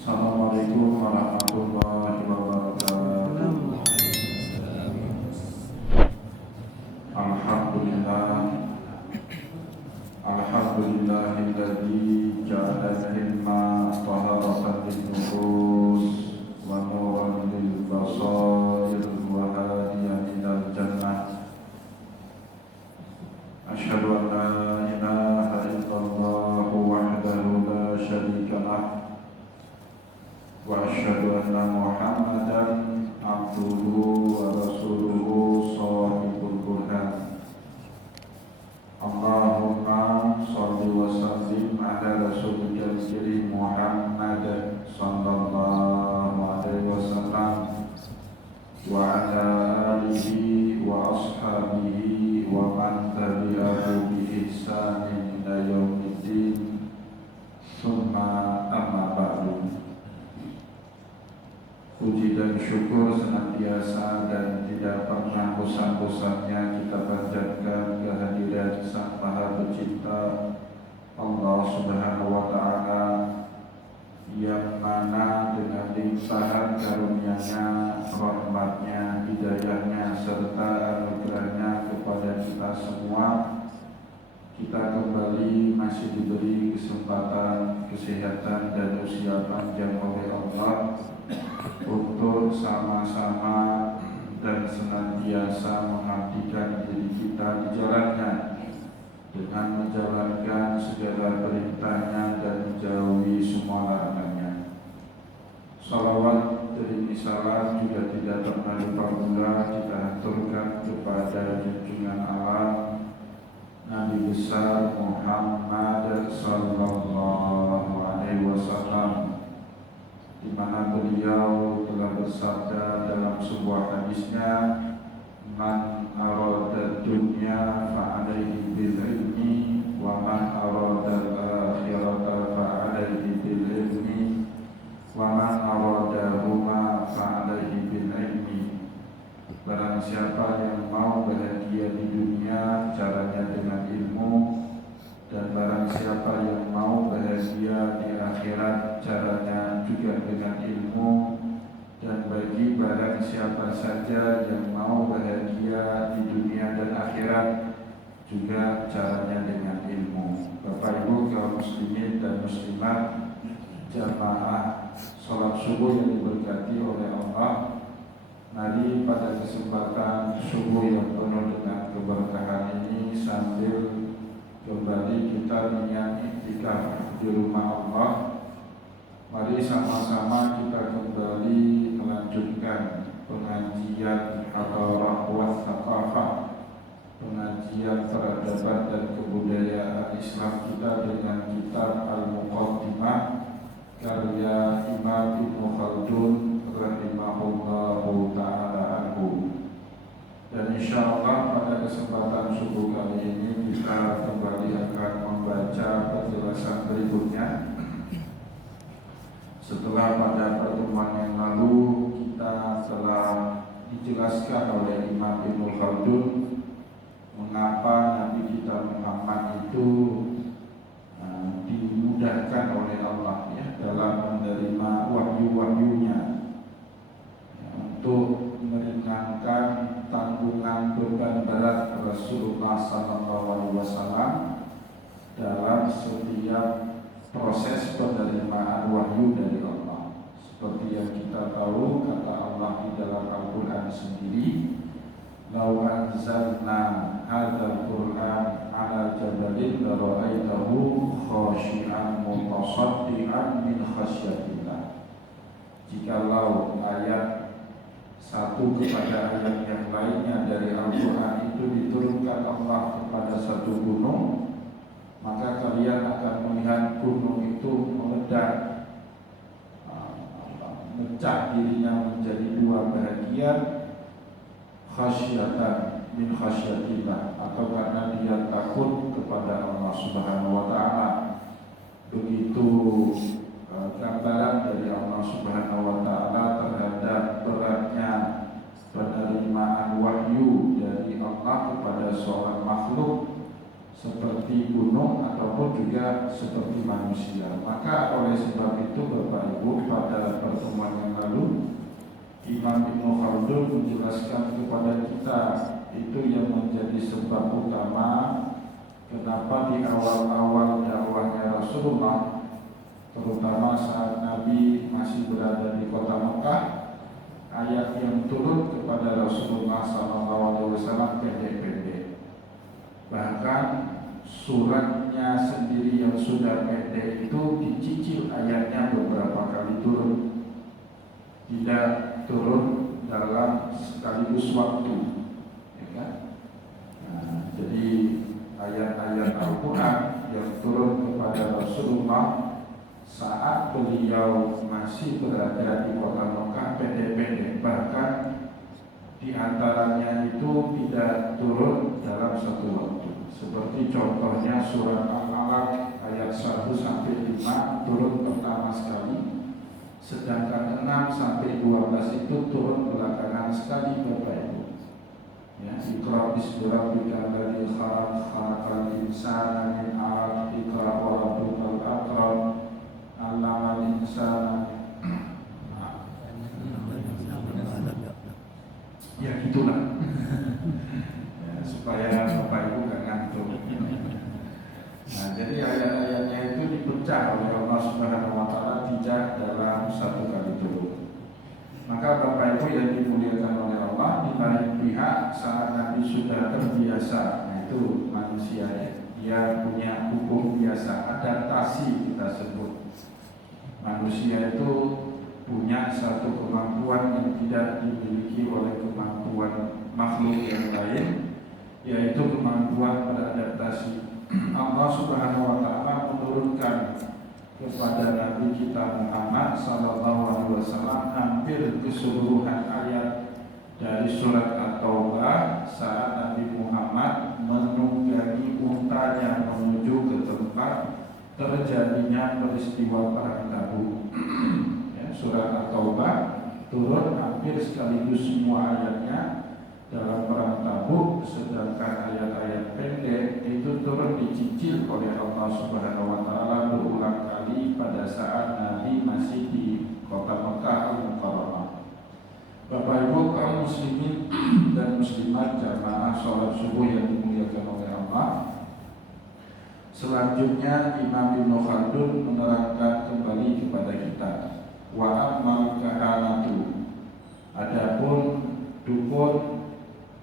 Assalamualaikum warahmatullahi wabarakatuh. Alhamdulillah, alhamdulillahilladzi ja'ala al-ilma taharatan lin-nufus wa nuran lil-basair wa hadiyan ilal jannah. Asyhadu an la ilaha illallah wahdahu la syarika lah wa asyhadu anna Muhammadan abduhu wa rasuluhu shahibul Qur'an. Allahumma shalli wa sallim ala rasulika al-karim Muhammad sallallahu alaihi wasallam wa ala alihi wa ashabihi wa man tabi'ahu bi ihsanin ila yaumiddin. Summa amma ba'du. Puji dan syukur senantiasa dan tidak pernah bosan-bosannya kita panjatkan kehadiran Sang Maha Pencipta Allah Subhanahu wa Ta'ala, yang mana dengan limpahan karunia-Nya, rahmat-Nya, hidayah-Nya serta anugerah-Nya kepada kita semua, kita kembali masih diberi kesempatan, kesehatan dan usia panjang oleh Allah untuk sama-sama dan senantiasa mengabdikan diri kita di jalannya dengan menjalankan segala perintahnya dan menjauhi semua larangannya. Salawat dari salam juga tidak pernah lupa pula kita aturkan kepada junjungan alam Nabi besar Muhammad sallallahu alaihi wasallam, di mana beliau telah bersabda dalam sebuah hadisnya, man arada dunya fa'alaihi bil ilmi wa man arada al-akhirata fa'alaihi bil ilmi wa man arada huma fa'alaihi bil ilmi. Barang siapa yang mau bahagia di dunia, caranya dengan ilmu, dan barang siapa yang mau bahagia di akhirat, caranya juga dengan ilmu. Dan bagi barang siapa saja yang mau bahagia di dunia dan akhirat, juga caranya dengan ilmu. Bapak Ibu kaum muslimin dan muslimat, jamaah sholat subuh yang diberkati oleh Allah, mari pada kesempatan subuh yang penuh dengan keberkahan ini, sambil kembali kita niat iktikaf di rumah Allah, mari sama-sama kita kembali melanjutkan pengajian hadarah wa thaqafah, pengajian peradaban dan kebudayaan Islam kita dengan kitab Al-Muqaddimah karya Imam Ibnu Khaldun rahimahullahu ta'ala anhu. Dan insyaallah pada kesempatan subuh kali ini kita kembali akan membaca penjelasan berikutnya. Setelah pada pertemuan yang lalu kita telah dijelaskan oleh Imam Ibnu Khaldun mengapa Nabi kita Muhammad itu dimudahkan oleh Allah ya, dalam menerima wahyu-wahyunya ya, untuk meringankan tanggungan beban berat Rasulullah SAW dalam setiap proses penerimaan wahyu dari Allah. Seperti yang kita tahu, kata Allah di dalam Al-Quran sendiri, "Lau anzalna hadzal Qur'an 'ala jabalin la ra'aitahu khashi'an mutasaddian min khasyatillah." Jikalau ayat satu kepada ayat yang lainnya dari Al-Quran itu diturunkan Allah kepada satu gunung, maka kalian akan melihat gunung itu meledak, mecah dirinya menjadi dua bagian, khasyatan min khasyatillah, atau karena dia takut kepada Allah Subhanahu wa Ta'ala. Begitu gambaran dari Allah Subhanahu wa Ta'ala terhadap beratnya penerimaan wahyu dari Allah kepada seorang makhluk, seperti gunung ataupun juga seperti manusia. Maka oleh sebab itu Bapak Ibu, pada pertemuan yang lalu Imam Ibnu Khaldun menjelaskan kepada kita itu yang menjadi sebab utama kenapa di awal-awal dakwahnya Rasulullah, terutama saat Nabi masih berada di kota Mekah, ayat yang turun kepada Rasulullah SAW pendek-pendek. Bahkan suratnya sendiri yang sudah pendek itu dicicil ayatnya beberapa kali turun, tidak turun dalam sekaligus waktu, ya kan? Nah, jadi ayat-ayat Al-Quran yang turun kepada Rasulullah saat beliau masih berada di kota Mekah pendek-pendek, bahkan di antaranya itu tidak turun dalam satu waktu. Seperti contohnya surat Al-Alaq ayat 1-5 turun pertama sekali, sedangkan 6-12 itu turun belakangan sekali Bapak Ibu. Ya, Iqra bismi rabbikal ladzi khalaq, khalaqal insana min 'alaq, Iqra wa rabbukal akram, 'allamal insana. Ya gitulah. Ya, supaya Bapak Ibu gak ngantuk. Nah, jadi ayat-ayatnya itu dipecah oleh Allah Subhanahu wa Ta'ala tidak dalam satu kali turun. Maka Bapak Ibu yang dimuliakan oleh Allah, di lain pihak saat Nabi sudah terbiasa, nah itu manusia dia punya hukum biasa, adaptasi kita sebut. Manusia itu punya satu kemampuan yang tidak dimiliki oleh kemampuan makhluk yang lain, yaitu kemampuan beradaptasi. Allah Subhanahu wa Ta'ala menurunkan kepada Nabi kita Muhammad sallallahu alaihi wasallam hampir keseluruhan ayat dari surat At-Taubah saat Nabi Muhammad menunggangi untanya menuju ke tempat terjadinya peristiwa perang Tabuk. Surat At-Taubah turun hampir sekaligus semua ayatnya dalam perang Tabuk, sedangkan ayat-ayat pendek itu turun dicicil oleh Allah Subhanahu wa Ta'ala berulang kali pada saat Nabi masih di kota Mekah Al-Mukarramah. Bapak Ibu kaum muslimin dan muslimat jamaah sholat subuh yang dimuliakan oleh Allah, selanjutnya Imam Ibnu Khaldun menerangkan kembali kepada kita wa amal kahanatu, adapun dukun,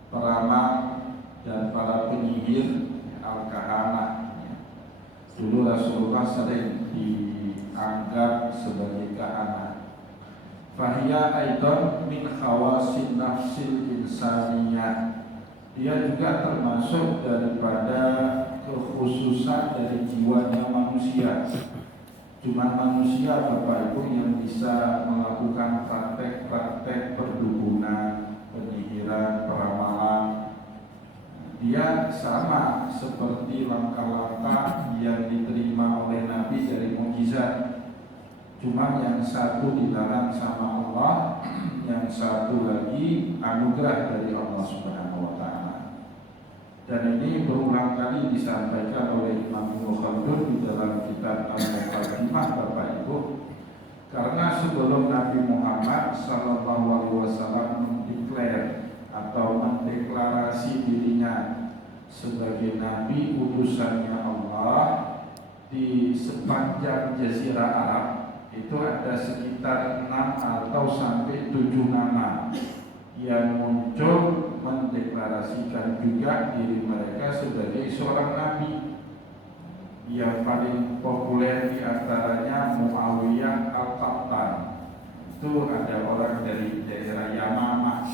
peramal dan para penyihir al-kahanah. Dulu Rasulullah sering dianggap sebagai kahanah. Fahiyya aidan min khawasin nafsil insaniyah, dia juga termasuk daripada kekhususan dari jiwanya manusia. Cuma manusia Bapak Ibu yang bisa melakukan praktek-praktek perdukunan, penyihiran, peramalan. Dia sama seperti langkah-langkah yang diterima oleh Nabi dari mukjizat. Cuma yang satu dilarang sama Allah, yang satu lagi anugerah dari Allah Subhanahu wa Ta'ala. Dan ini berulang kali disampaikan oleh Imam Ibnu Khaldun di dalam kitab Al-Muqaddimah Bapak Ibu. Karena sebelum Nabi Muhammad sallallahu alaihi wasallam mendeklar atau mendeklarasi dirinya sebagai nabi utusannya Allah, di sepanjang Jazirah Arab itu ada sekitar 6 atau sampai 7 nama yang muncul mendeklarasikan juga diri mereka sebagai seorang nabi. Yang paling populer di antaranya Muawiyah Al-Qattan. Itu ada orang dari daerah Yamamah.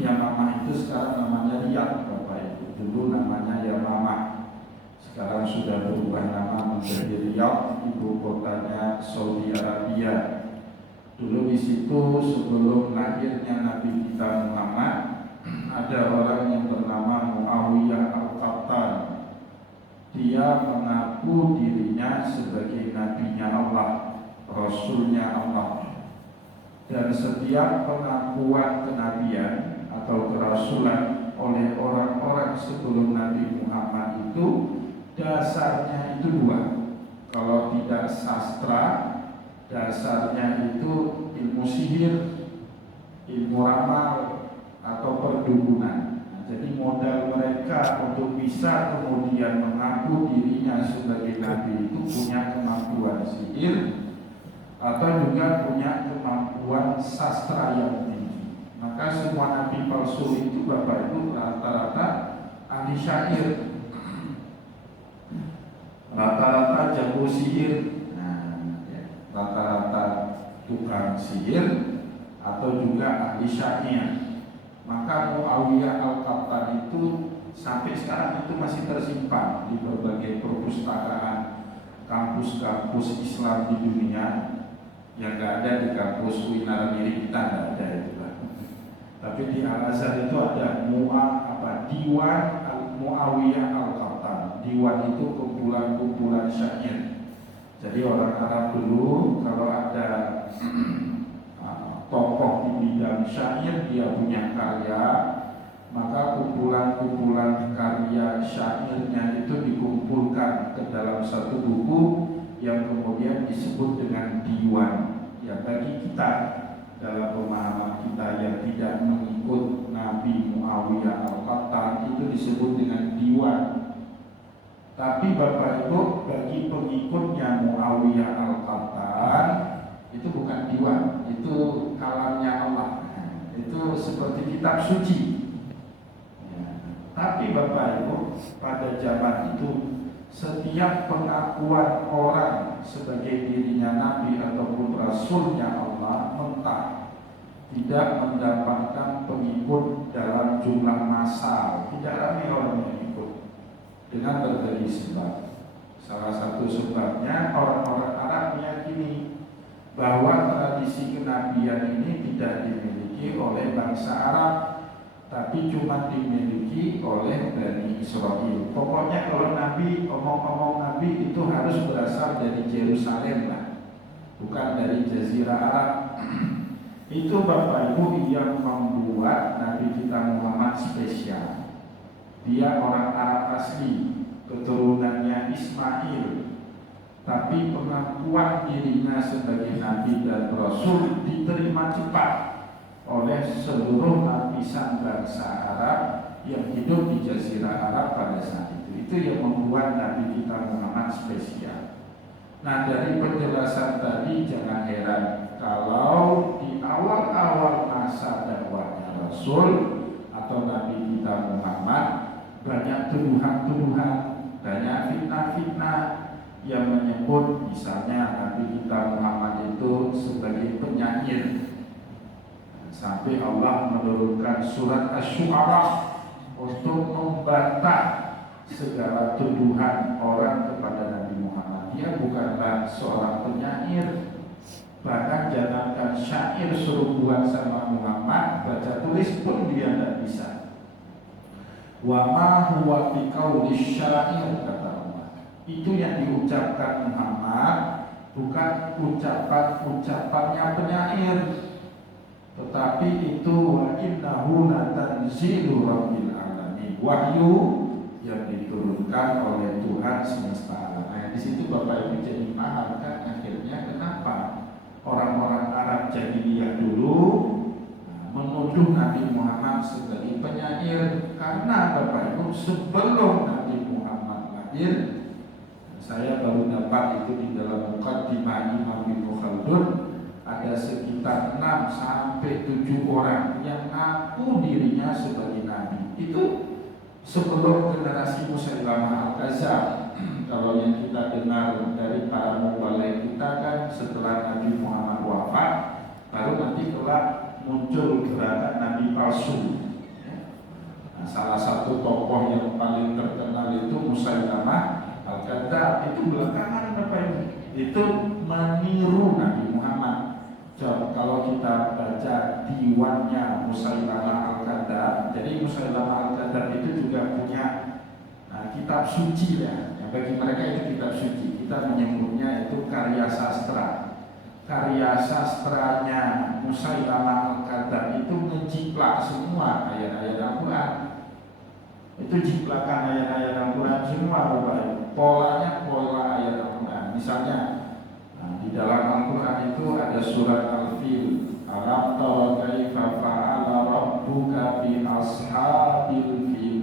Yamamah itu sekarang namanya Riyadh Bapak Ibu. Dulu namanya Yamamah, sekarang sudah berubah nama menjadi Riyadh, ibu kotanya Saudi Arabia. Dulu di situ sebelum lahirnya Nabi kita Muhammad, ada orang yang bernama Muawiyah Al-Qattan. Dia mengaku dirinya sebagai nabinya Allah, rasulnya Allah. Dan setiap pengakuan kenabian atau kerasulan oleh orang-orang sebelum Nabi Muhammad itu dasarnya itu dua. Kalau tidak sastra, dasarnya itu ilmu sihir, ilmu ramal, atau perdukunan. Jadi modal mereka untuk bisa kemudian mengaku dirinya sebagai nabi itu punya kemampuan sihir atau juga punya kemampuan sastra yang tinggi. Maka semua nabi palsu itu Bapak Ibu rata-rata ahli syair, rata-rata jago sihir, rata-rata tukang sihir atau juga ahli syair. Maka Muawiyah Al-Qattan itu sampai sekarang itu masih tersimpan di berbagai perpustakaan kampus-kampus Islam di dunia. Yang nggak ada di kampus UINAR milik kita, nggak ada itu kan. Tapi di Al-Azhar itu ada Diwan Muawiyah Al-Qattan. Diwan itu kumpulan-kumpulan syair. Jadi orang Arab dulu kalau ada tokoh di bidang syair dia punya karya, maka kumpulan-kumpulan karya syairnya itu dikumpulkan ke dalam satu buku yang kemudian disebut dengan diwan. Ya bagi kita dalam pemahaman kita yang tidak mengikut Nabi Muawiyah Al-Qattan itu disebut dengan diwan. Tapi Bapak Ibu bagi pengikutnya Muawiyah Al-Qattan itu bukan diwan, itu kalamnya Allah. Itu seperti kitab suci. Ya. Tapi Bapak Ibu pada zaman itu setiap pengakuan orang sebagai dirinya Nabi ataupun Rasulnya Allah mentah, tidak mendapatkan pengikut dalam jumlah massal, tidak ramai orang yang ikut dengan berbagai sebab. Salah satu sebabnya orang-orang Arab meyakini bahwa tradisi kenabian ini tidak dimiliki oleh bangsa Arab, tapi cuma dimiliki oleh Bani Israel. Pokoknya kalau Nabi, omong-omong Nabi itu harus berasal dari Yerusalem lah, bukan dari Jazirah Arab. Itu Bapak Ibu yang membuat Nabi kita Muhammad spesial. Dia orang Arab asli, keturunannya Ismail, tapi pengakuan dirinya sebagai Nabi dan Rasul diterima cepat oleh seluruh lapisan bangsa Arab yang hidup di Jazirah Arab pada saat itu. Itu yang membuat Nabi kita Muhammad spesial. Nah, dari penjelasan tadi jangan heran kalau di awal-awal masa dakwahnya Rasul atau Nabi kita Muhammad banyak tuduhan-tuduhan, banyak fitnah-fitnah yang menyebut misalnya Nabi kita Muhammad itu sebagai penyair. Sampai Allah menurunkan surat Asy-Syu'ara untuk membantah segala tuduhan orang kepada Nabi Muhammad. Dia bukanlah seorang penyair. Bahkan jangankan syair suruh buat sama Muhammad, baca tulis pun dia tidak bisa. Wa ma huwa biqauli syair, kata Allah. Itu yang diucapkan Muhammad bukan ucapannya penyair, tetapi itu wa innahu latanzilu rabbil alamin, wahyu yang diturunkan oleh Tuhan semesta alam. Nah, di situ Bapak Ibu jadi paham kan akhirnya kenapa orang-orang Arab jahiliyah dulu menuduh Nabi Muhammad sebagai penyair, karena Bapak Ibu sebelum Nabi Muhammad lahir, saya baru dapat itu di dalam Muqaddimah Imam Ibnu Khaldun, ada sekitar 6 sampai 7 orang yang ngaku dirinya sebagai nabi. Itu sebelum generasi Musailamah Al-Kadzdzab. Kalau yang kita dengar dari para muballigh kita kan setelah Nabi Muhammad wafat, baru nanti kelak muncul gerakan nabi palsu. Nah, salah satu tokoh yang paling terkenal itu Musailamah Al-Kadzdzab. Itu belakangan Bapak Ibu, itu meniru Nabi Muhammad. Kalau kita baca diwannya Musailamah Al-Kadzdzab, jadi Musailamah Al-Kadzdzab itu juga punya kitab suci ya. Bagi mereka itu kitab suci. Kita menyebutnya itu karya sastra. Karya sastranya Musailamah Al-Kadzdzab itu menjiplak semua ayat-ayat Al-Quran. Itu jiplakan ayat-ayat Al-Quran semua Bapak Ibu. Polanya pola ayat Al-Quran. Misalnya di dalam Al-Quran itu ada surat Al-Fil. Alam tara kaifa fa'ala rabbuka bi ashabil fil.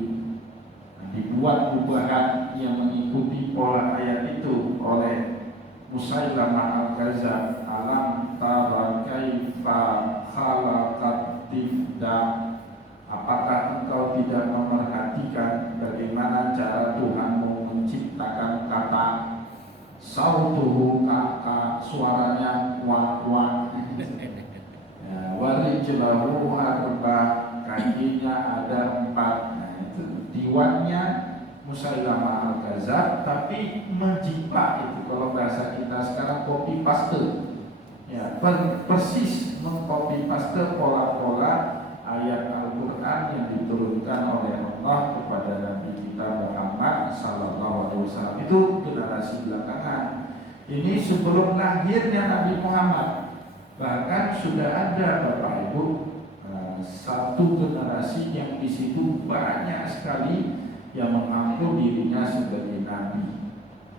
Dibuat perubahan yang mengikuti pola ayat itu oleh Musailamah Al-Kadzdzab. Alam tara kaifa khalaqat tifda. Apakah engkau tidak memerhatikan bagaimana cara Tuhanmu menciptakan kata? Sautuhu kaka, suaranya wak-wak. Warijlahu arba, kakinya ada 4. Nah, itu diwannya Musailamah Al-Kadzdzab, tapi menjiplak itu. Kalau bahasa kita sekarang copy paste. Ya, persis mengcopy paste pola-pola ayat Al-Quran yang diturunkan oleh Allah kepada Nabi kita Muhammad sallallahu alaihi wasallam. Itu generasi belakangan. Ini sebelum lahirnya Nabi Muhammad. Bahkan sudah ada Bapak Ibu satu generasi yang di situ banyak sekali yang mengaku dirinya sebagai nabi,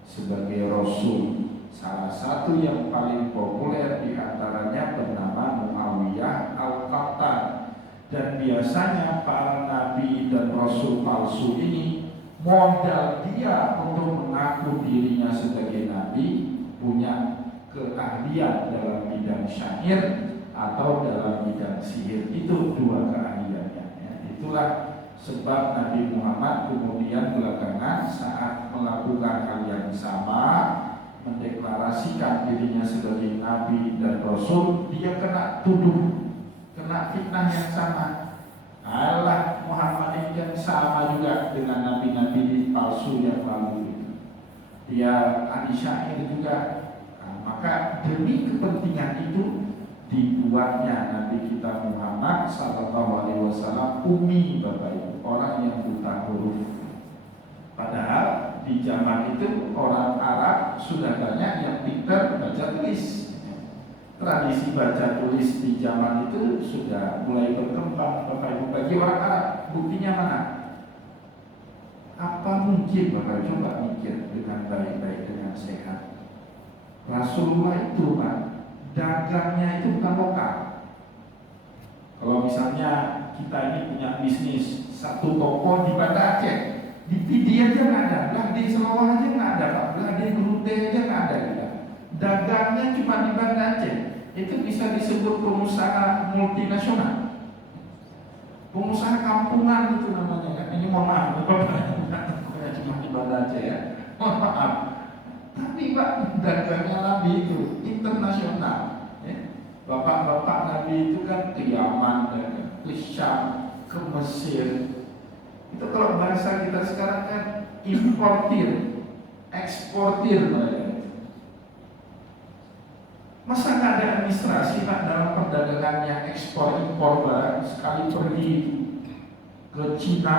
sebagai rasul. Salah satu yang paling populer di antaranya bernama Muawiyah Al-Qattan. Dan biasanya para nabi dan rasul palsu ini modal dia untuk mengaku dirinya sebagai nabi punya keahlian dalam bidang syair atau dalam bidang sihir. Itu 2 keahliannya. Itulah sebab Nabi Muhammad kemudian belakangan saat melakukan hal yang sama, mendeklarasikan dirinya sebagai nabi dan rasul, dia kena tuduh, kena fitnah yang sama. Allah Muhammad ini kan sama juga dengan nabi-nabi palsu yang lalu. Dia ahli syair juga. Maka demi kepentingan itu dibuatnya Nabi kita Muhammad sallallahu alaihi wasallam ummi Bapak Ibu, orang yang buta huruf. Padahal di zaman itu orang Arab sudah banyak yang pintar baca tulis. Tradisi baca tulis di zaman itu sudah mulai berkembang Bapak Ibu bagi orang Arab. Buktinya mana? Apa mungkin Bapak coba mikir dengan baik-baik, dengan sehat? Rasulullah itu Pak, dagangnya itu bukan lokal. Kalau misalnya kita ini punya bisnis satu toko di Banda Aceh, di Pidi aja nggak ada, lah di Selawah aja nggak ada, lah di Grute aja nggak ada. Dagangnya cuma di Banda Aceh. Itu bisa disebut pengusaha multinasional, pengusaha kampungan itu namanya kan. Ini mohon maaf, bukan cuma di Banda Aceh ya, mohon maaf. Tapi Pak, dagangnya Nabi itu internasional. Bapak-bapak Nabi itu kan ke Yaman, ke Syam, ke Mesir. Itu kalau bahasa kita sekarang kan importir, eksportir mereka. Masa nggak ada administrasi Pak dalam perdagangannya ekspor impor barang? Sekali pergi ke Cina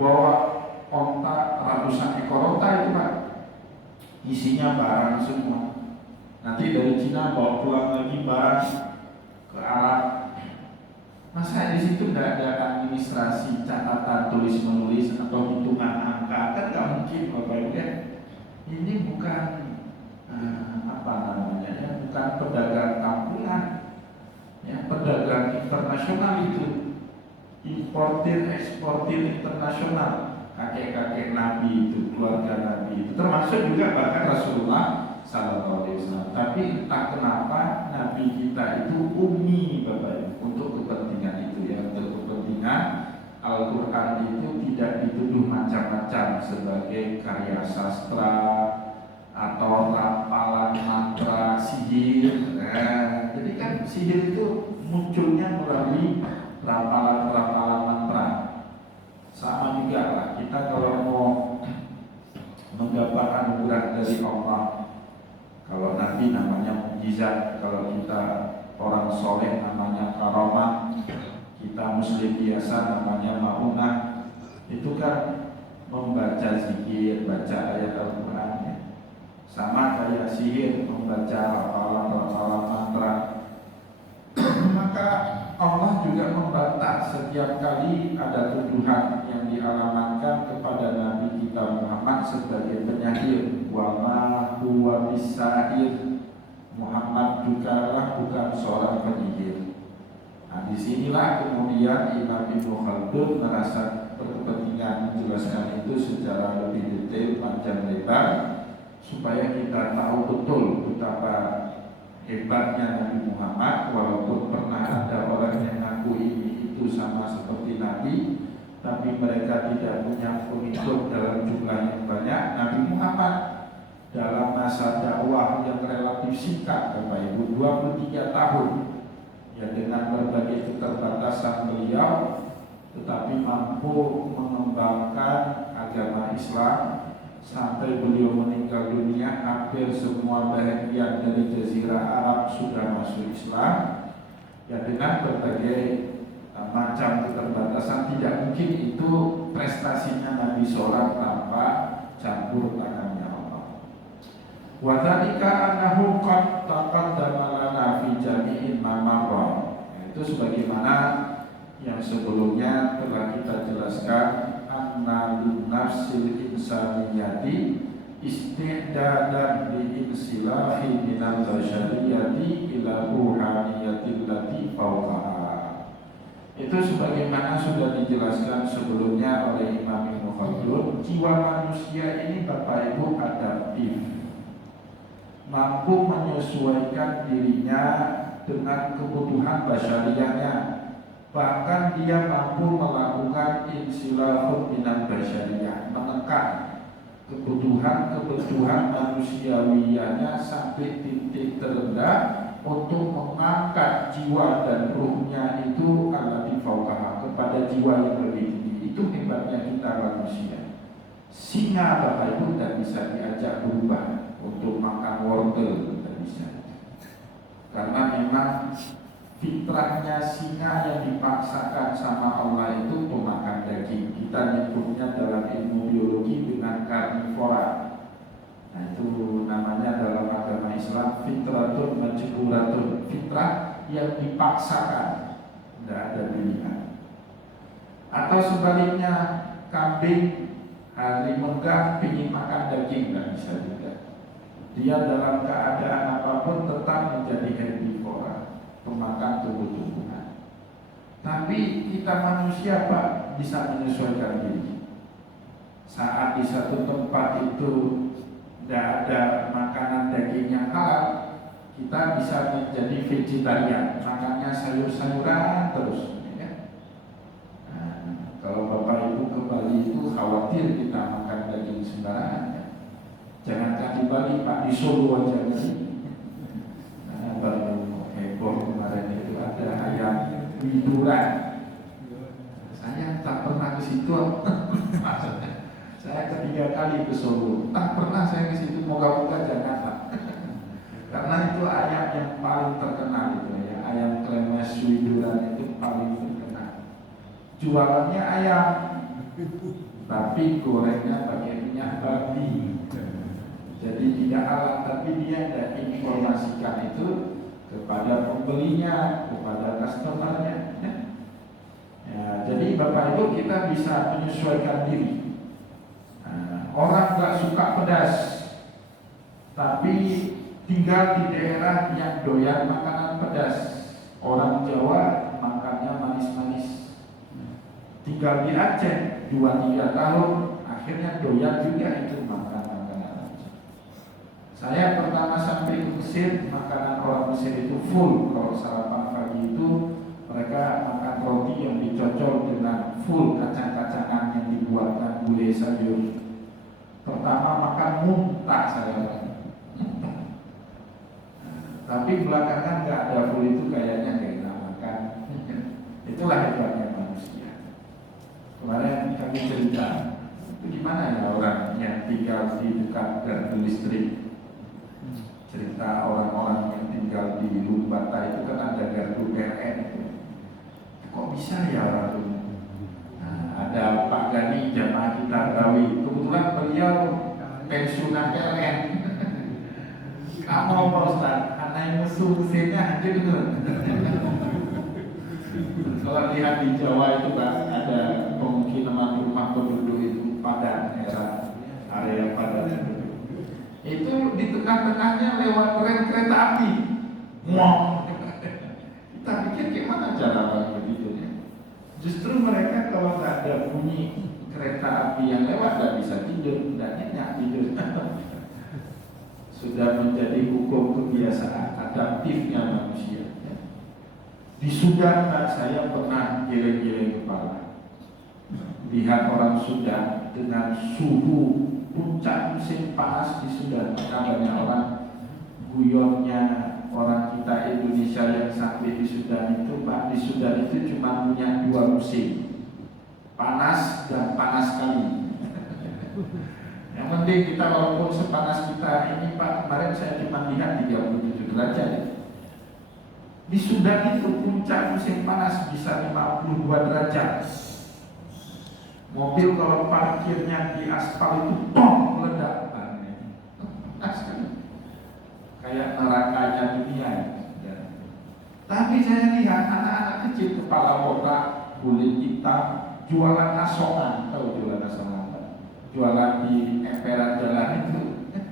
bawa onta, ratusan ekor onta itu Pak, isinya barang semua. Nanti dari Cina bawa pulang lagi barang ke Arab. Masa di situ nggak ada administrasi, catatan tulis menulis atau hitungan angka? Kan nggak mungkin Bapak Ibu ya. Ini bukan apa namanya ya, bukan pedagang kampungan, ya pedagang internasional itu, importir eksportir internasional. Kakek-kakek Nabi itu, keluarga Nabi itu, termasuk juga bahkan Rasulullah sallallahu alaihi wasallam. Tapi entah kenapa Nabi kita itu ummi Bapak Ibu, untuk kepentingan itu ya, untuk kepentingan Al-Quran itu tidak dituduh macam-macam sebagai karya sastra atau rapalan mantra sihir. Jadi kan sihir itu munculnya melalui rapalan-rapalan mantra. Sama juga lah, kita kalau mau menggapai anugerah dari Allah, kalau Nabi namanya mukjizat, kalau kita orang soleh namanya karamah, kita muslim biasa namanya maunah. Itu kan membaca zikir, baca ayat Al-Quran ya. Sama kayak sihir, membaca rapalan-rapalan mantra. Maka Allah juga membantah setiap kali ada tuduhan yang dialamatkan kepada Nabi kita Muhammad sebagai penyihir. Wa ma huwa bisahir, Muhammad bukanlah seorang penyihir. Nah, disinilah kemudian Imam Ibnu Khaldun merasa berkepentingan menjelaskan itu secara lebih detail, panjang lebar, supaya kita tahu betul betapa hebatnya Nabi Muhammad. Walaupun pernah ada orang yang ngaku ini itu sama seperti Nabi, tapi mereka tidak punya pengikut dalam jumlah yang banyak. Nabi Muhammad dalam masa dakwah yang relatif singkat, Bapak Ibu, 23 tahun, ya, dengan berbagai keterbatasan beliau, tetapi mampu mengembangkan agama Islam. Sampai beliau meninggal dunia, hampir semua bagian dari Jazirah Arab sudah masuk Islam. Ya, dengan berbagai macam keterbatasan, tidak mungkin itu prestasinya Nabi seorang tanpa campur tangannya Allah. Wa dzalika annahu qad taqaddama lana fi jami'in ma marra. Itu sebagaimana yang sebelumnya telah kita jelaskan, anna nafsil insaniyati istihdadan li insilahi minal basyariyati ila ruhaniyati allati fawqaha. Itu sebagaimana sudah dijelaskan sebelumnya oleh Imam Ibnu Khaldun, jiwa manusia ini Bapak Ibu adaptif, mampu menyesuaikan dirinya dengan kebutuhan basyariyahnya. Bahkan dia mampu melakukan insilahun minal basyariyah, menekan kebutuhan manusiawiyahnya sampai titik terendah untuk mengangkat jiwa dan ruhnya itu allati fawqaha, kepada jiwa yang lebih tinggi. Itu hebatnya kita manusia. Singa Bapak Ibu tidak bisa diajak berubah untuk makan wortel, tidak bisa, karena memang fitrahnya singa yang dipaksakan sama Allah itu pemakan daging. Kita nyebutnya dalam ilmu biologi dengan karnivora. Nah, itu namanya dalam agama Islam fitratun majburatun, fitrah yang dipaksakan, tidak ada pilihan. Atau sebaliknya, kambing hari megah ingin makan daging, tidak bisa juga. Dia dalam keadaan apapun tetap menjadi herbivora, pemakan tumbuh-tumbuhan. Tapi kita manusia Pak bisa menyesuaikan diri. Saat di satu tempat itu tidak ada makanan daging yang halal, kita bisa menjadi vegetarian, makannya sayur-sayuran terus, ya. Nah, kalau Bapak Ibu ke Bali itu khawatir kita makan daging sembarangan, ya. Jangankan di Bali Pak, di Solo aja nih. Nah, baru heboh kemarin itu ada ayam widuran. Saya tak pernah ke situ. Maksudnya saya ketiga kali ke Solo, tak pernah saya ke situ. Moga-moga jangan Pak. Karena itu ayam yang paling terkenal itu, ya, ayam klemes widuran itu paling terkenal. Jualannya ayam, tapi gorengnya pakai minyak babi. Jadi tidak halal, tapi dia tidak informasikan itu kepada pembelinya, kepada customernya, ya. Ya, jadi Bapak Ibu kita bisa menyesuaikan diri. Nah, orang nggak suka pedas, tapi tinggal di daerah yang doyan makanan pedas. Orang Jawa makannya manis-manis. Tinggal di Aceh 2-3 tahun, akhirnya doyan juga itu makanan Aceh. Saya pertama sampai ke Mesir, makanan orang Mesir itu full. Kalau sarapan pagi itu mereka makan roti yang dicocol dengan full kacang-kacangan yang dibuatkan gulai sayur. Pertama makan muntah saya. Tapi belakangan nggak ada full itu, kayaknya nggak enak makan. Itulah hebatnya manusia. Kemarin kami cerita, itu gimana ya orang yang tinggal di dekat gardu listrik. Cerita orang-orang yang tinggal di Lumbata itu kan ada gardu PLN itu. Kok bisa ya orang itu? Nah, ada Pak Gani jamaah kita Tawi. Kebetulan beliau pensiunan PLN. Kamu Pak Ustaz, anak yang musuh mesinnya hancur dulu. Kalau lihat di Jawa itu Pak, ada pemukiman rumah penduduk itu padat, area padat. Itu di tengah-tengahnya lewat rel kereta api. Wow. Kita pikir gimana cara begitu ya? Justru mereka kalau nggak ada bunyi kereta api yang lewat nggak bisa tidur, nggak nyenyak tidur. Sudah menjadi hukum kebiasaan adaptifnya manusia. Di Sudan saya pernah geleng-geleng kepala. Lihat orang Sudan dengan suhu puncak musim panas di Sudan. Banyak orang guyonnya orang kita Indonesia yang sampai di Sudan itu, Pak, di Sudan itu cuma punya 2 musim, panas dan panas sekali. Yang penting kita walaupun sepanas kita ini Pak, kemarin saya cuma lihat 37 derajat. Di Sudan itu puncak musim panas bisa 52 derajat. Mobil kalau parkirnya di aspal itu bom meledak. Kayak nerakanya dunia ya. Tapi saya lihat anak-anak kecil kepala botak, kulit hitam, jualan asongan. Tahu jualan asongan? Jualan di emperan jalan itu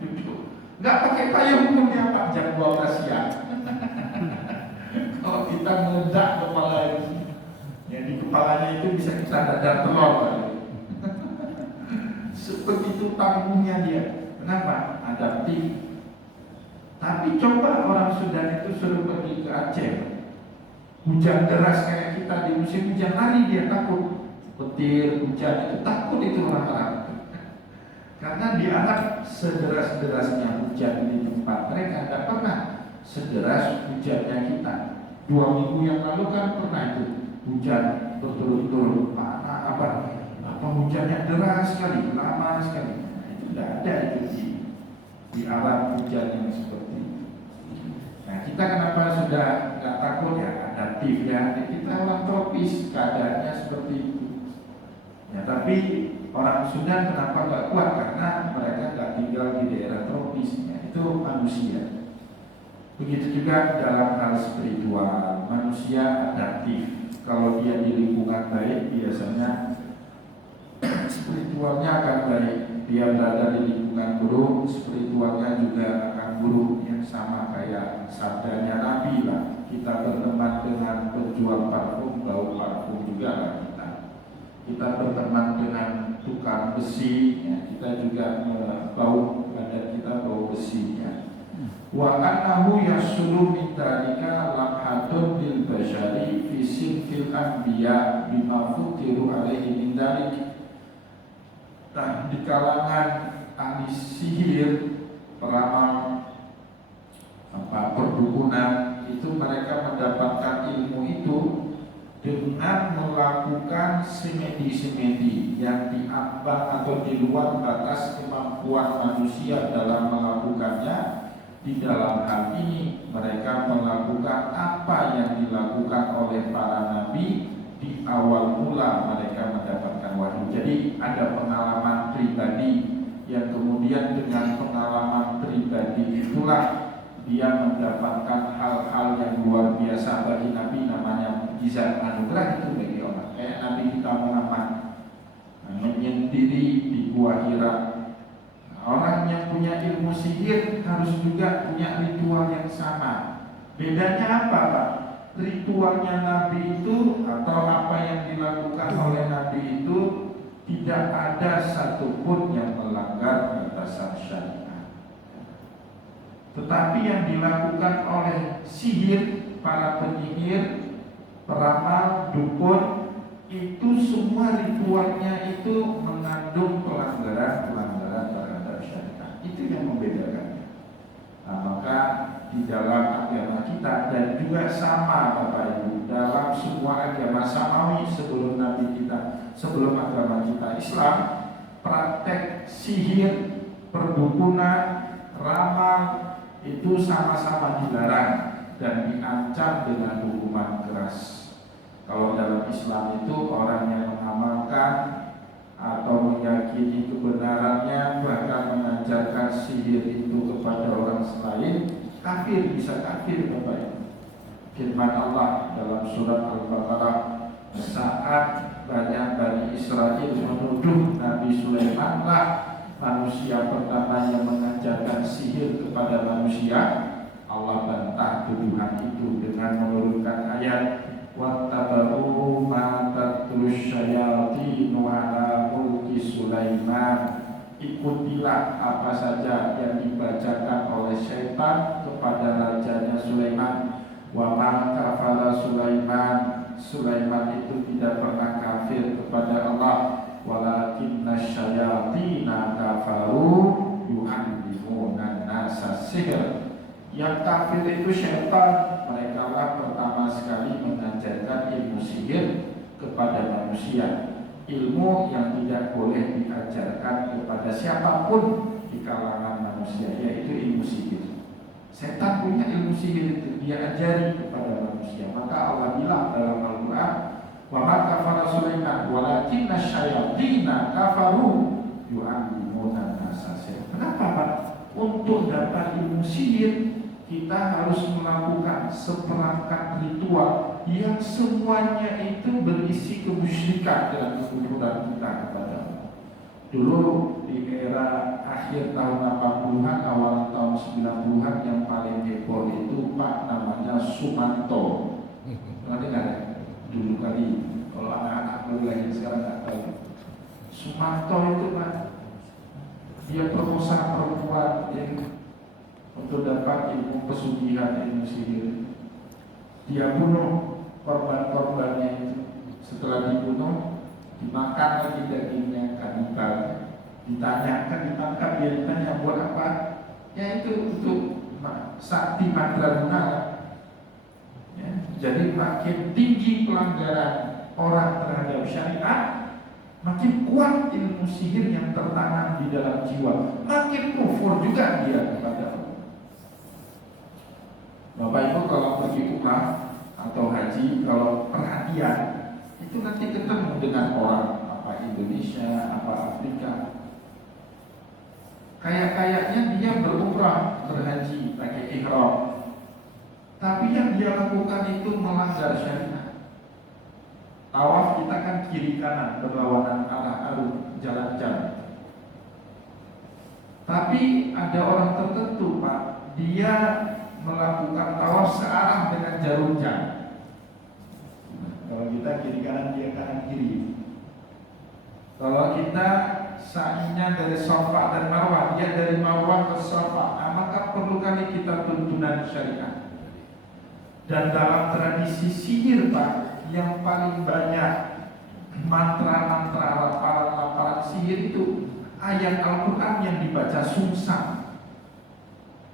duduk. Nggak pakai payung pun dia Pak, jam 12 siang. Kalau kita meledak kepala ini, ya di kepalanya itu bisa kita dadar telur. Sebegitu tangguhnya dia. Kenapa? Adaptif. Tapi coba orang Sudan itu suruh pergi ke Aceh, hujan deras kayak kita di musim hujan, lari dia takut. Petir, hujan itu takut itu orang-orang. Karena dianggap sederas-derasnya hujan di tempat mereka tidak pernah sederas hujannya kita. 2 minggu yang lalu kan pernah itu hujan berturut-turut, apa hujannya deras sekali, lama sekali. Nah, itu tidak ada itu di Arab hujan yang seperti itu. Nah, kita kenapa sudah nggak takut ya, adaptif ya, kita orang tropis, keadaannya seperti itu. Ya, tapi orang Sudan kenapa nggak kuat? Karena mereka nggak tinggal di daerah tropis, ya, itu manusia. Begitu juga dalam hal spiritual, manusia adaptif. Kalau dia di lingkungan baik, biasanya spiritualnya akan baik. Dia berada di lingkungan buruk, spiritualnya juga akan buruk. Yang sama kayak sabdanya Nabi lah, kita berteman dengan penjual parfum, bau parfum juga lah kita. Kita berteman dengan tukang besi, ya, kita juga bau badan kita bau besi. Ya. Wa annahu yasulu min dzalika lamhatun bil bashari fi sinfil anbiya bima futiru alaihi min dzalik. Nah, di kalangan ahli sihir, peramal, perdukunan itu mereka mendapatkan ilmu itu dengan melakukan semedi-semedi yang diambang atau di luar batas kemampuan manusia dalam melakukannya. Di dalam hal ini mereka melakukan apa yang dilakukan oleh para nabi di awal mula mereka mendapatkan wahyu. Jadi ada pengalaman pribadi yang kemudian dengan pengalaman pribadi itulah dia mendapatkan hal-hal yang luar biasa bagi nabi, namanya mukjizat anugerah itu bagi orang. Kayak Nabi kita Muhammad menyendiri di Gua Hira. Orang yang punya ilmu sihir harus juga punya ritual yang sama. Bedanya apa Pak? Ritualnya Nabi itu atau apa yang dilakukan oleh Nabi itu tidak ada satupun yang melanggar batasan syariat. Tetapi yang dilakukan oleh sihir, para penyihir, peramal, dukun, itu semua ritualnya itu mengandung pelanggaran terhadap syariat. Itu yang membedakan. Nah, maka di dalam agama kita dan juga sama Bapak Ibu, dalam semua agama samawi sebelum Nabi kita, sebelum agama kita Islam, praktek sihir, perdukunan, ramal itu sama-sama dilarang dan diancam dengan hukuman keras. Kalau dalam Islam itu orang yang mengamalkan atau meyakini kebenarannya, bahkan mengajarkan sihir itu kepada orang selain, kafir, bisa kafir Bapak Ibu. Firman Allah dalam surat Al-Baqarah saat banyak Bani Israel menuduh Nabi Sulaiman lah manusia pertama yang mengajarkan sihir kepada manusia, Allah bantah tuduhan itu dengan menurunkan ayat wattaba'u ma tatlus syayatinu ala mulki Sulaiman. Ikutilah apa saja yang dibacakan oleh syaitan kepada rajanya Sulaiman. Wa ma kafara Sulaiman, Sulaiman itu tidak pernah kafir kepada Allah. Walakinna syayatina kafaru yu'allimuna nasa sihr. Yang kafir itu syaitan. Mereka lah pertama sekali mengajarkan ilmu sihir kepada manusia. Ilmu yang tidak boleh diajarkan kepada siapapun di kalangan manusia, yaitu ilmu sihir. Setan punya ilmu sihir itu, dia ajari kepada manusia. Maka Allah bilang dalam Al-Quran, wa ma kafara Sulaiman walakinna syayatina kafaru yu'allimuna nasa sihr. Kenapa Pak? Untuk dapat ilmu sihir kita harus melakukan seperangkat ritual yang semuanya itu berisi kemusyrikan dan kekufuran kita kepada Allah. Dulu di era akhir tahun 80-an, awal tahun 90-an yang paling heboh itu Pak namanya Sumanto. Pernah dengar ya? Dulu kali, kalau anak-anak baru lahir sekarang nggak tahu. Sumanto itu Pak, dia perkosa perempuan yang untuk dapat ilmu pesugihan, ilmu sihir. Dia bunuh korban-korbannya itu. Setelah dibunuh, dimakan lagi dagingnya, kanibal. Ditanyakan, ditangkap, dia ditanya buat apa? Ya itu untuk sakti mandraguna. Ya, jadi makin tinggi pelanggaran orang terhadap syariat, makin kuat ilmu sihir yang tertanam di dalam jiwa, makin kufur juga dia kepada Allah. Bapak Ibu kalau pergi umrah atau haji, kalau perhatian itu nanti ketemu dengan orang apa Indonesia, apa Afrika. Kayak-kayaknya dia berumrah, berhaji, pakai ihram. Tapi yang dia lakukan itu melanggar syariat. Tawaf kita kan kiri kanan berlawanan arah arus jalan-jalan. Tapi ada orang tertentu Pak, dia melakukan tawaf searah dengan jarum jam. Kalau kita kiri kanan, dia kanan kiri. Kalau kita sa'inya dari Safa dan Marwah, dia dari Marwah ke Safa, maka perlu kali kita tuntunan syariat. Dan dalam tradisi sihir Pak, yang paling banyak mantra-mantra laparan-laparan sihir itu ayat Al-Quran yang dibaca sungsang.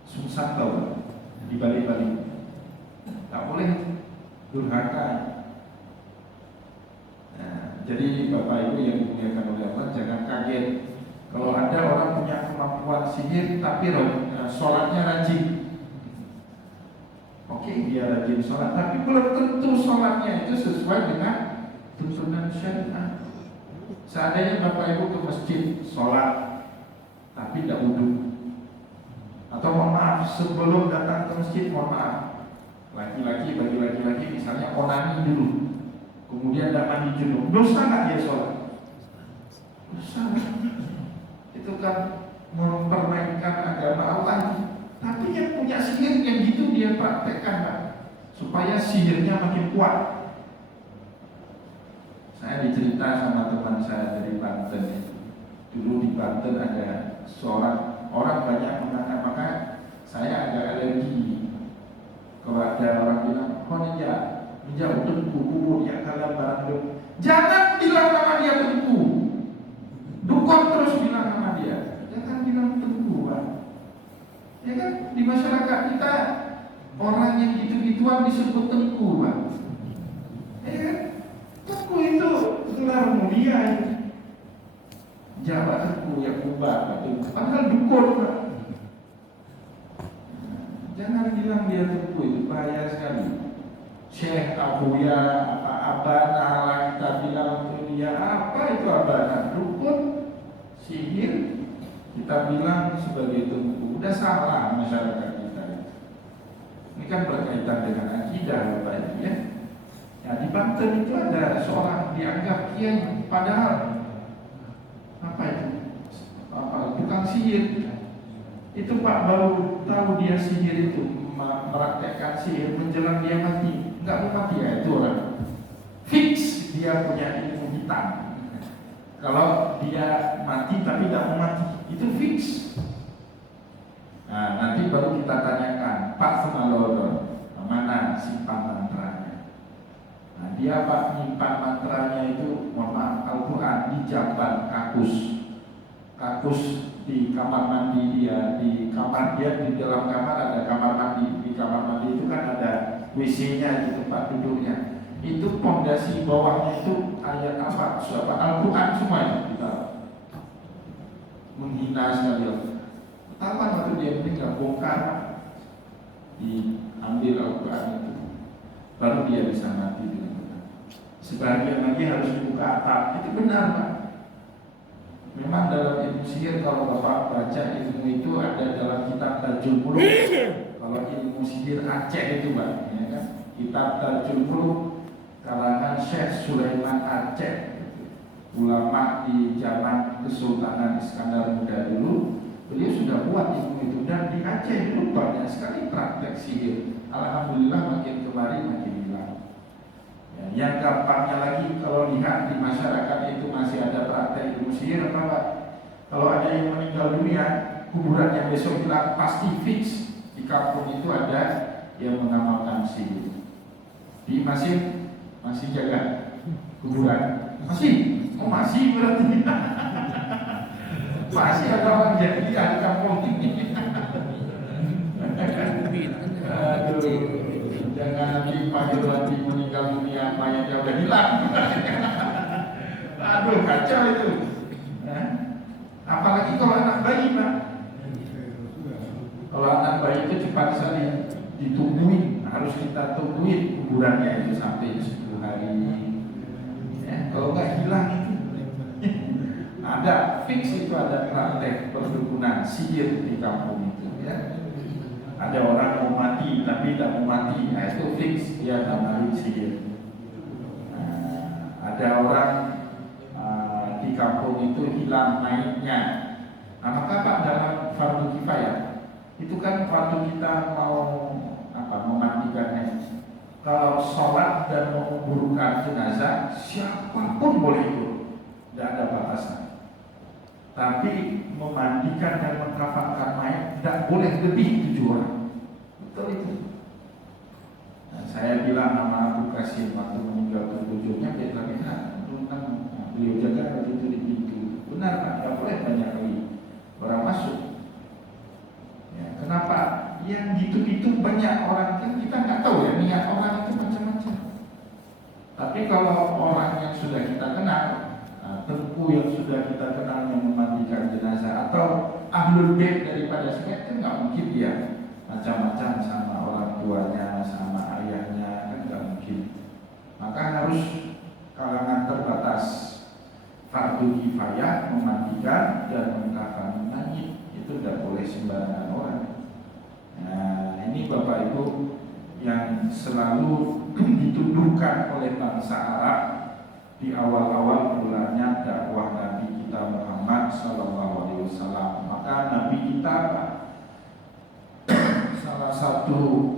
Sungsang tahu? Di balik-balik, tak boleh durhaka. Nah, jadi Bapak Ibu yang dimuliakan oleh Allah, jangan kaget kalau ada orang punya kemampuan sihir tapi sholatnya rajin. Oke, dia rajin sholat, tapi belum tentu sholatnya itu sesuai dengan tuntunan syariat. Seandainya Bapak Ibu ke masjid sholat tapi tidak wudhu, atau mohon maaf sebelum datang ke masjid, mohon maaf, laki-laki bagi laki-laki misalnya onani dulu, kemudian tidak mandi junub, dosa nggak dia sholat? Dosa. Itu kan mempermainkan agama Allah. Tapi yang punya sihir yang gitu dia praktekkan Pak, supaya sihirnya makin kuat. Saya dicerita sama teman saya dari Banten ya. Dulu di Banten ada seorang orang banyak mengatakan, maka saya agak alergi kalau ada orang bilang, oh ya, menjauh tengku ya kalian barang dulu. Jangan bilang nama dia tengku, dukun terus bilang nama dia. Jangan bilang tengku Pak. Ya kan di masyarakat kita orang yang gitu-gituan disebut tengku Pak. Ya kan? Tengku itu gelar mulia itu. Jawa tengku ya kubah, padahal dukun Pak. Jangan bilang dia tengku, itu bahaya sekali. Syekh Abuya, apa abana lah kita bilang itu dia, apa itu abana? Dukun, sihir, kita bilang sebagai tengku. Udah salah masyarakat kita. Ini kan berkaitan dengan akidah Bapak Ibu ya. Ya, di Banten itu ada seorang dianggap kiai, padahal apa itu? Tukang sihir. Itu Pak baru tahu dia sihir itu, mempraktekkan sihir menjelang dia mati. Enggak mau mati ya itu orang. Fix dia punya ilmu hitam. Kalau dia mati tapi tidak mau mati, itu fix. Nah, nanti baru kita tanyakan, Pak Semaloro, mana simpan mantranya? Nah, dia Pak nyimpan mantranya itu, mohon maaf, Al-Quran di jamban kakus di kamar mandi dia, di dalam kamar ada kamar mandi, di kamar mandi itu kan ada WC-nya di tempat duduknya. Itu pondasi bawahnya itu ayat apa? Al-Quran semua itu kita menghina sekali. Pertama waktu dia meninggal bongkar, diambil Al-Quran itu, baru dia bisa mati dengan benar. Sebagian lagi harus dibuka atap, itu benar Pak. Memang dalam ilmu sihir kalau Bapak baca ilmu itu ada dalam kitab Tajul Muluk. Kalau ilmu sihir Aceh itu Pak, ya kan? Kitab Tajul Muluk karangan Syekh Sulaiman Aceh, ulama di zaman Kesultanan Iskandar Muda dulu. Beliau sudah buat ilmu itu, dan di Aceh itu banyak sekali praktek sihir. Alhamdulillah makin kemari makin hilang. Ya, yang gampangnya lagi kalau lihat di masyarakat itu masih ada praktek ilmu sihir apa Pak? Kalau ada yang meninggal dunia, kuburannya besok hilang pasti fix. Di kampung itu ada yang mengamalkan sihir. Di masih jaga kuburan? Masih? Oh masih berarti. Masih ada orang jadi di kampung ini. Aduh, jangan nanti pagi nanti meninggal dunia mayatnya udah hilang. Aduh kacau itu. Apalagi kalau anak bayi Pak. Kalau anak bayi itu cepat sekali ditungguin, harus kita tungguin kuburannya itu sampai 10 hari. Ya, kalau nggak hilang itu. Ada fix itu, ada praktek perdukunan sihir di kampung itu ya. Ada orang mau mati tapi tidak mau mati, nah itu fix dia namarin sihir. Ada orang di kampung itu hilang mayatnya. Nah maka Pak dalam fardu kifayah itu kan fardu kita mau memandikannya. Kalau sholat dan menguburkan jenazah siapapun boleh ikut, tidak ada batasan. Tapi memandikan dan mengkafankan mayat tidak boleh lebih 7 orang. Betul itu. Nah, saya bilang sama Abu Qasim waktu meninggal tujuhnya dia bilang tentang beliau jaga itu di pintu. Benar Pak, tidak boleh banyak kali orang masuk. Ya, kenapa? Yang gitu-gitu banyak orang kan kita nggak tahu ya niat orang itu macam-macam. Tapi kalau orang yang sudah kita kenal, tengku yang sudah kita kenal yang memandikan jenazah atau ahlul bait daripada sekian kan nggak mungkin dia macam-macam sama orang tuanya, sama ayahnya, kan nggak mungkin. Maka harus kalangan terbatas, fardu kifayah memandikan dan mengkafani mayit, itu tidak boleh sembarangan orang. Nah ini Bapak Ibu yang selalu dituduhkan oleh bangsa Arab di awal-awal mulanya dakwah Nabi kita Muhammad SAW. Maka Nabi kita salah satu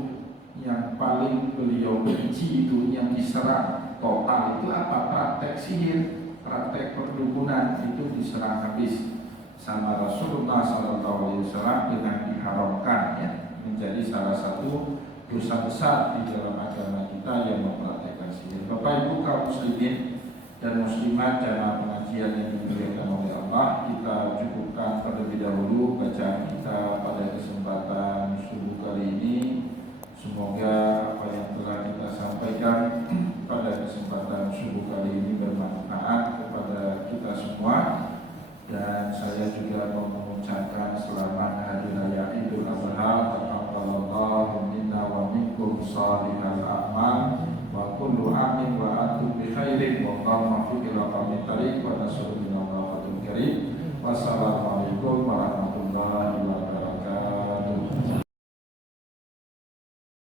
yang paling beliau benci itu yang diserang total itu apa? Praktek sihir, praktek perdukunan itu diserang habis sama Rasulullah SAW dengan diharamkan ya, menjadi salah satu dosa besar di dalam agama kita yang mempraktekkan sihir. Bapak Ibu kaum muslimin dan muslimat jamaah pengajian yang dimuliakan oleh Allah, kita cukupkan terlebih dahulu bacaan kita pada kesempatan subuh kali ini. Semoga apa yang telah kita sampaikan pada kesempatan subuh kali ini bermanfaat kepada kita semua. Dan saya juga mau mengucapkan selamat Hari Raya Idul Adha. Taqabbalallahu minna wa minkum shalihal a'mal wa kullu amin wa antum bi khairin wa Allahumma fi aqwamit thariq wa nasrul min Allahul karim. Wassalamualaikum warahmatullahi wabarakatuh.